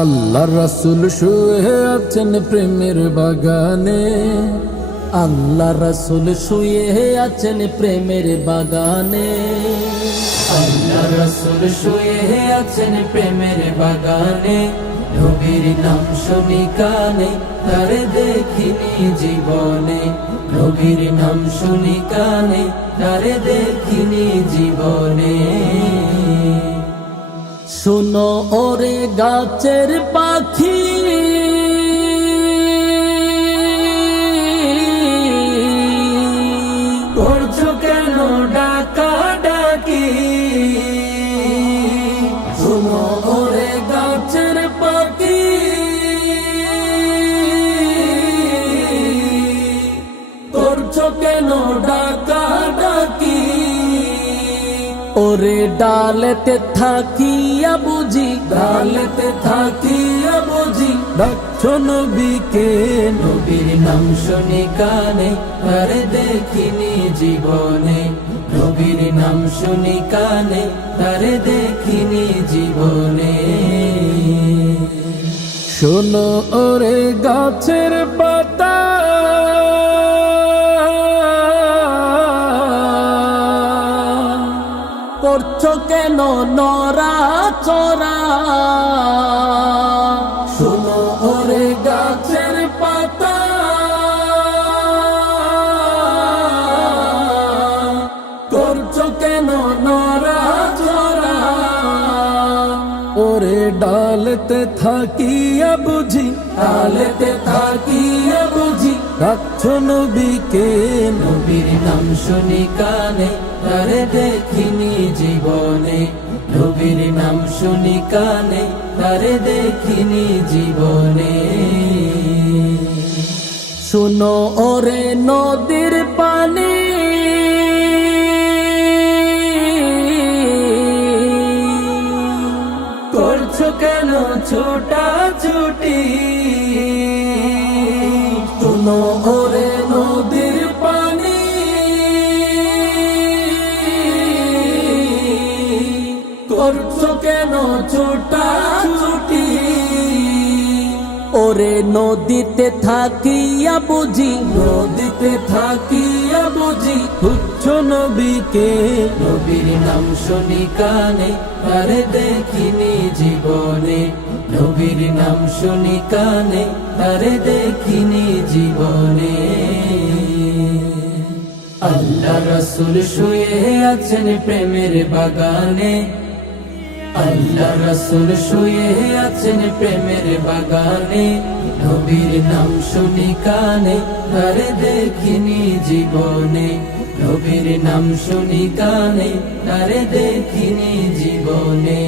আল্লাহ রাসূল শুয়ে আছেন প্রেমের বাগানে, আল্লাহ রাসূল শুয়ে আছেন প্রেমের বাগানে, আল্লাহ রাসূল শুয়ে আছেন প্রেমের বাগানে। নবীর নাম শুনি কানে, তারে দেখিনি জীবনে, নবীর নাম শুনি কানে, তারে দেখিনি জীবনে। শোনো ওরে গাছের পাখি, করছো কেন ডাকা ডাকি? শোনো ওরে গাছের পাখি, করছো কেন ডাকা ডাকি? ওরে ডালেতে থাকিয়া বুঝি, ডালেতে থাকিয়া বুঝি ডাকছো নবীকে। নবীর নাম শুনি কানে, তারে দেখিনি জীবনে, নবীর নাম শুনি কানে, তারে দেখিনি জীবনে। শোনো ওরে গাছের পাতা, করছো কেন নরা চরা? শোনো ওরে গাছের পাতা, করছো কেন নরা চরা? ওরে ডালেতে থাকিয়া বুঝি, ডালেতে থাকিয়া বুঝি ডাকছো নবীকে। নবীর নাম শুনি কানে, তারে দেখিনি জীবনে, নবীর নাম শুনি কানে, তারে দেখিনি জীবনে। শোনো ওরে নদীর পানি, করছো কেন ছোটা ছুটি? শোনো ওরে নদীর পানি, করছো কেন ছোটা ছুটি? ওরে নদীতে থাকিয়া বুঝি, নদীতে থাকিয়া বুঝি খুঁজছো নবীকে। নবীর নাম শুনি কানে, তারে দেখিনি জীবনে, নবীর নাম শুনি কানে, তারে দেখিনি জীবনে। আল্লাহ রাসূল শুয়ে আছেন প্রেমের বাগানে, আল্লাহ রাসূল শুয়ে আছেন প্রেমের বাগানে। নবীর নাম শুনি কানে, তারে দেখিনি জীবনে, নবীর নাম শুনি কানে, তারে দেখিনি জীবনে।